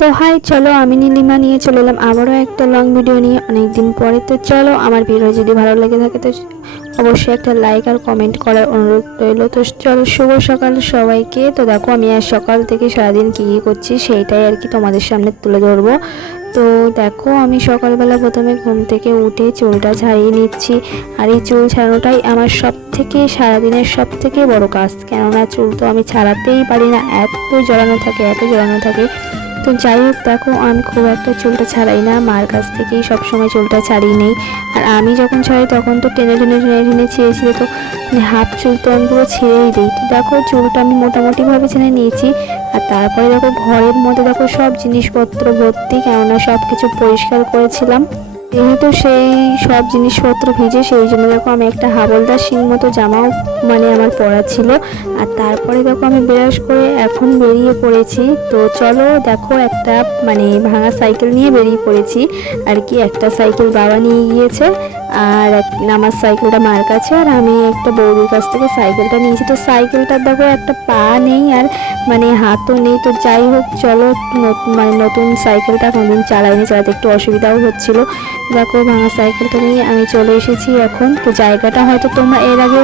তো হাই, চলো আমি নীলিমা নিয়ে চলে এলাম আবারও একটা লং ভিডিও নিয়ে অনেকদিন পরে। তো চলো, আমার ভিডিও যদি ভালো লেগে থাকে তো অবশ্যই একটা লাইক আর কমেন্ট করার অনুরোধ রইল। তো চলো, শুভ সকাল সবাইকে। তো দেখো, আমি আজ সকাল থেকে সারাদিন কী কী করছি সেইটাই আর কি তোমাদের সামনে তুলে ধরবো। তো দেখো, আমি সকালবেলা প্রথমে ঘুম থেকে উঠে চুলটা ছাড়িয়ে নিচ্ছি। আর এই চুল ছাড়ানোটাই আমার সব থেকে সারাদিনের সব থেকে বড় কাজ, কেননা চুল তো আমি ছাড়াতেই পারি না, এত জড়ানো থাকে এত জড়ানো থাকে। তো যাই হোক, দেখো আমি খুব একটা চুলটা ছাড়াই না, মার কাছ থেকেই সবসময় চুলটা ছাড়িয়ে নেই। আর আমি যখন ছাড়াই তখন তো টেনে টেনে টেনে টেনে ছিঁড়ে ছিঁড়ে তো হাফ চুল তো আমি পুরো ছেড়েই দিই। তো দেখো, চুলটা আমি মোটামুটিভাবে ছেড়ে নিয়েছি। আর তারপরে দেখো, ঘরের মধ্যে দেখো সব জিনিসপত্র ভর্তি, কেননা সব কিছু পরিষ্কার করেছিলাম। যেহেতু সেই সব জিনিসপত্র ভিজে, সেই জন্য দেখো আমি একটা হাবলদার সিং মতো জামাও আমার পরা ছিল। আর তারপরে দেখো আমি ব্রাশ করে এখন বেরিয়ে পড়েছি। তো চলো দেখো, একটা ভাঙা সাইকেল নিয়ে বেরিয়ে পড়েছি আর কি। একটা সাইকেল বাবা নিয়ে গিয়েছে, আর আমার সাইকেলটা মার কাছে, আর আমি একটা বৌদির কাছ থেকে সাইকেলটা নিয়েছি। তো সাইকেলটার দেখো একটা পা নেই আর হাতও নেই। তো যাই হোক, চলো নতুন সাইকেলটা কোনদিন চালাইনি, চালাতে একটু অসুবিধাও হচ্ছিল। দেখো, ভাঙা সাইকেলটা নিয়ে আমি চলে এসেছি এখন। তো জায়গাটা হয়তো তোমরা এর আগে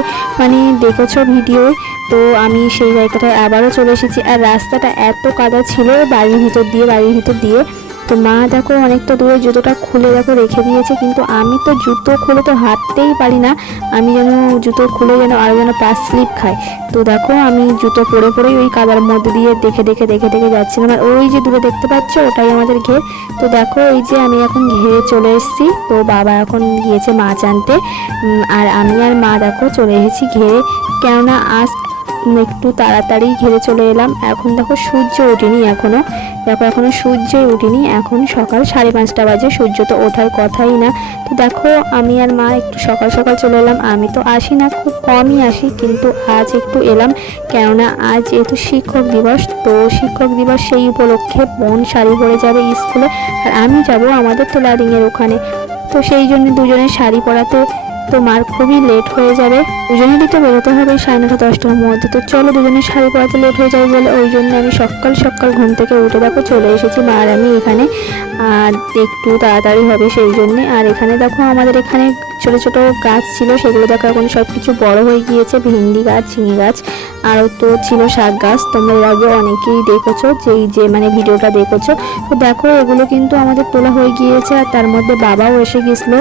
দেখেছো ভিডিও। তো আমি সেই জায়গাটায় আবারও চলে এসেছি। আর রাস্তাটা এত কাদা ছিল বাড়ির ভিতর দিয়ে। তো মা দেখো অনেকটা দূরে জুতোটা খুলে দেখো রেখে দিয়েছে, কিন্তু আমি তো জুতো খুলে তো হাঁটতেই পারি না। আমি যেন জুতো খুলে আরও যেন পা স্লিপ খায়। তো দেখো, আমি জুতো পরে পরেই ওই কাদার মধ্যে দিয়ে দেখে দেখে দেখে দেখে যাচ্ছিলাম। আর ওই যে দূরে দেখতে পাচ্ছ, ওটাই আমাদের ঘের। তো দেখো, এই যে আমি এখন ঘেরে চলে এসেছি। তো বাবা এখন গিয়েছে মাছ আনতে, আর আমি আর মা দেখো চলে এসেছি ঘেরে, কেননা আজ একটু তাড়াতাড়ি ঘেরে চলে এলাম। এখন দেখো সূর্য ওঠেনি এখনো, এখনো সূর্যই ওঠেনি, এখন সকাল 5:30 বাজে, সূর্য তো ওঠার কথাই না। তো দেখো, আমি আর মা একটু সকাল সকাল চলে এলাম। আমি তো আসি না, খুব কমই আসি, কিন্তু আজ একটু এলাম, কেননা আজ যেহেতু শিক্ষক দিবস। তো শিক্ষক দিবস সেই উপলক্ষে বোন শাড়ি পরে যাবে স্কুলে, আর আমি যাব আমাদের টেলারিংয়ের ওখানে। তো সেই জন্য দুজনের শাড়ি পরাতে তো মার খুবই লেট হয়ে যাবে। দুজনেরই তো বেরোতে হবে 9:30 10টার মধ্যে। তো চলো, দুজনের শাড়ি পরাতে লেট হয়ে যাবে বলে ওই জন্য আমি সকাল সকাল ঘুম থেকে উঠে দেখো চলে এসেছি মা আর আমি এখানে। আর একটু তাড়াতাড়ি হবে সেই জন্যে। আর এখানে দেখো, আমাদের এখানে ছোট ছোট গাছ ছিল, সেগুলো দেখো এখন সব কিছু বড় হয়ে গিয়েছে। ভেন্ডি গাছ, ঝিঙে গাছ, আরও তো ছিল শাক গাছ। তোমরা এর আগে অনেকেই দেখেছো, যে ভিডিওটা দেখেছো। তো দেখো, এগুলো কিন্তু আমাদের তোলা হয়ে গিয়েছে, আর তার মধ্যে বাবাও এসে গেছিলো।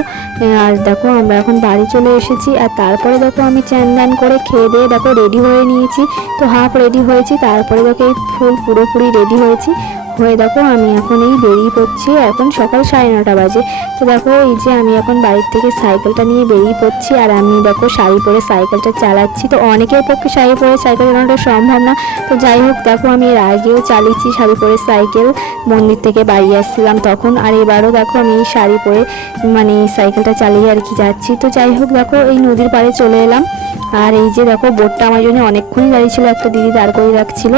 আর দেখো, আমরা এখন বাড়ি চলে এসেছি। আর তারপরে দেখো, আমি চান দান করে খেয়ে দিয়ে দেখো রেডি হয়ে নিয়েছি। তো হাফ রেডি হয়েছি, তারপরে দেখো এই ফুল পুরোপুরি রেডি হয়েছি হয়ে দেখো আমি এখন এই বেরিয়ে পড়ছি। এখন সকাল 9:30 বাজে। তো দেখো, এই যে আমি এখন বাড়ির থেকে সাইকেলটা নিয়ে বেরিয়ে পড়ছি, আর আমি দেখো শাড়ি পরে সাইকেলটা চালাচ্ছি। তো অনেকের পক্ষে শাড়ি পরে সাইকেল চালানোটা সম্ভব না। তো যাই হোক, দেখো আমি এর আগেও চালিয়েছি শাড়ি পরে সাইকেল, মন্দির থেকে বাড়ি আসছিলাম তখন। আর এবারও দেখো আমি এই শাড়ি পরে সাইকেলটা চালিয়ে আর কি যাচ্ছি। তো যাই হোক, দেখো এই নদীর পাড়ে চলে এলাম। আর এই যে দেখো, বোটটা আমার জন্য অনেকক্ষণই দাঁড়িয়ে ছিল, একটা দিদি দাঁড় করে রাখছিল।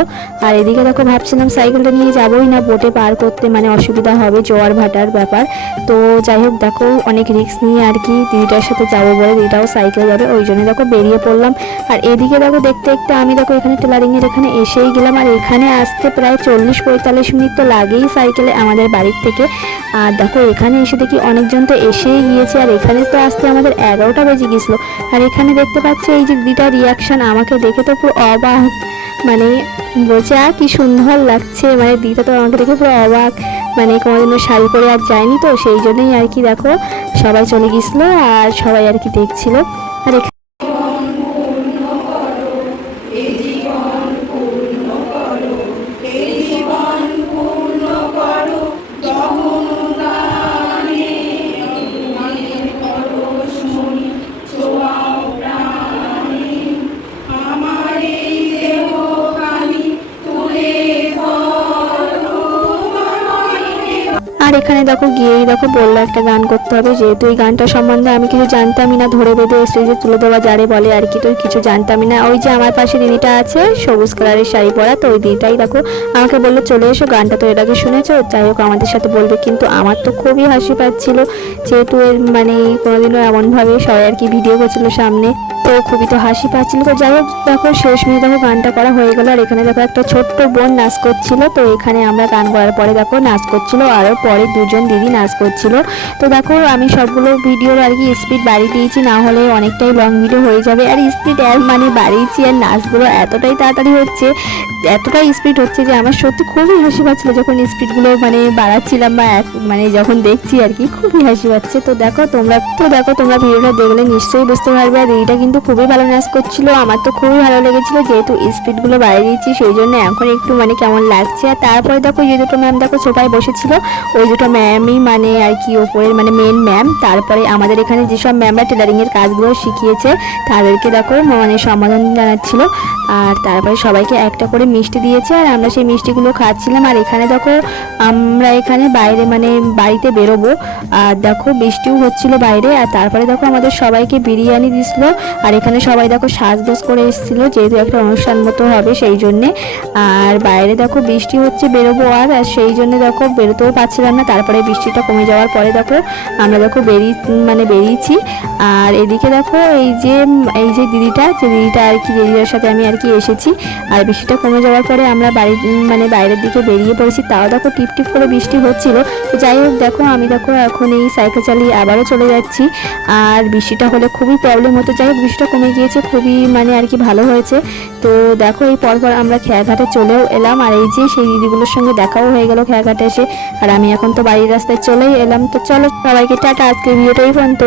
আর এদিকে দেখো, ভাবছিলাম সাইকেলটা নিয়ে যাবোই না, বোটে পার করতে অসুবিধা হবে, জোয়ার ভাটার ব্যাপার। তো যাই হোক, দেখো অনেক রিস্ক নিয়ে আর কি দিদিটার সাথে যাবো বলে, দিদিটাও সাইকেলে যাবে, ওই জন্য দেখো বেরিয়ে পড়লাম। আর এদিকে দেখো, দেখতে দেখতে আমি দেখো এখানে টেলারিংয়ের এখানে এসেই গেলাম। আর এখানে আসতে প্রায় 40-45 মিনিট তো লাগেই সাইকেলে আমাদের বাড়ির থেকে। আর দেখো, এখানে এসে দেখি অনেকজন তো এসেই গিয়েছে, আর এখানে তো আসতে আমাদের 11টা বেজে গেছিলো। আর এখানে দেখতে পাচ্ছি এই যে দিদিটার রিয়াকশান, আমাকে দেখে তো পুরো অবাক, বলছে কি সুন্দর লাগছে। দিদিটা তো আমাকে দেখে পুরো অবাক, কোনোদিনও শাড়ি পরে আর যায়নি, তো সেই জন্যই আর কি দেখো সবাই চলে গেছিলো, আর সবাই আর কি দেখছিল। আর আর এখানে দেখো গিয়েই দেখো বললো একটা গান করতে হবে, যেহেতু এই গানটা সম্বন্ধে আমি কিছু জানতামই না, ধরে বেঁধে স্টেজে তুলে দেওয়া যারে বলে আর কি, তো কিছু জানতামই না। ওই যে আমার পাশে দিদিটা আছে সবুজ কালারের শাড়ি পরা, তো ওই দিদিটাই দেখো আমাকে বললো চলে এসো, গানটা তো এর আগে শুনেছো, যাই হোক আমাদের সাথে বলবে। কিন্তু আমার তো খুবই হাসি পাচ্ছিল, যেহেতু এর মানে কোনোদিনও এমনভাবে সবাই আর কি ভিডিও করছিল সামনে, তো খুবই তো হাসি পাচ্ছিল। তো যাই হোক দেখো শেষ মিনিট দেখো গানটা করা হয়ে গেল। আর এখানে দেখো একটা ছোট্ট বোন নাচ করছিল, তো এখানে আমরা গান করার পরে দেখো নাচ করছিল, আরও পরে দুজন দিদি নাচ করছিল। তো দেখো আমি সবগুলো ভিডিওর আর কি স্পিড বাড়িয়ে দিয়েছি, না হলে অনেকটাই লং ভিডিও হয়ে যাবে। আর স্পিড মানে বাড়িয়েছি, আর নাচগুলো এতটাই তাড়াতাড়ি হচ্ছে, এতটাই স্পিড হচ্ছে যে আমার সত্যি খুবই হাসি পাচ্ছিল যখন স্পিডগুলো মানে বাড়াচ্ছিলাম, বা মানে যখন দেখছি আর কি খুবই হাসি পাচ্ছে। তো দেখো তোমরা ভিডিওটা দেখলে নিশ্চয়ই বুঝতে পারবে। আর দিদিটা কিন্তু খুবই ভালো নাচ করছিল, আমার তো খুবই ভালো লেগেছিল, যেহেতু স্পিডগুলো বাড়িয়ে দিয়েছি সেই জন্য এখন একটু মানে কেমন লাগছে। আর তারপরে দেখো যে দুটো ম্যাম দেখো সোফায় বসেছিল, ওই দুটো ম্যামই মানে আর কি ওপরের মানে মেন ম্যাম। তারপরে আমাদের এখানে যেসব ম্যামরা টেলারিংয়ের কাজগুলো শিখিয়েছে তাদেরকে দেখো মানে সম্বোধন জানাচ্ছিল। আর তারপরে সবাইকে একটা করে মিষ্টি দিয়েছে, আর আমরা সেই মিষ্টিগুলো খাচ্ছিলাম। আর এখানে দেখো আমরা এখানে বাইরে মানে বাড়িতে বেরোবো, আর দেখো বৃষ্টিও হচ্ছিল বাইরে। আর তারপরে দেখো আমাদের সবাইকে বিরিয়ানি দিছিল, আর এখানে সবাই দেখো সাজগোজ করে এসেছিলো, যেহেতু একটা অনুষ্ঠান মতো হবে সেই জন্যে। আর বাইরে দেখো বৃষ্টি হচ্ছে, বেরোবো আর সেই জন্য দেখো বেরোতেও পারছিলাম না। তারপরে বৃষ্টিটা কমে যাওয়ার পরে দেখো আমরা দেখো বেরিয়েছি। আর এদিকে দেখো এই যে দিদিটা আর কি, দিদিটার সাথে আমি আর কি এসেছি। আর বৃষ্টিটা কমে যাওয়ার পরে আমরা বাইরের দিকে বেরিয়ে পড়েছি, তাও দেখো টিপ টিপ করে বৃষ্টি হচ্ছিল। তো যাই হোক দেখো আমি দেখো এখন এই সাইকেল চালিয়ে আবারও চলে যাচ্ছি। আর বৃষ্টিটা হলে খুবই প্রবলেম হতো, যাই হোক বৃষ্টিটা কমে গিয়েছে, খুবই মানে আর কি ভালো হয়েছে। তো দেখো এই পরপর আমরা খেয়াঘাটে চলেও এলাম, আর এই যে সেই দিদিগুলোর সঙ্গে দেখাও হয়ে গেল খেয়াঘাটে এসে। আর আমি এখন তো বাড়ির রাস্তায় চলেই এলাম। তো চলো সবাইকে টাটা, আজকে ভিডিওটা এই পর্যন্ত।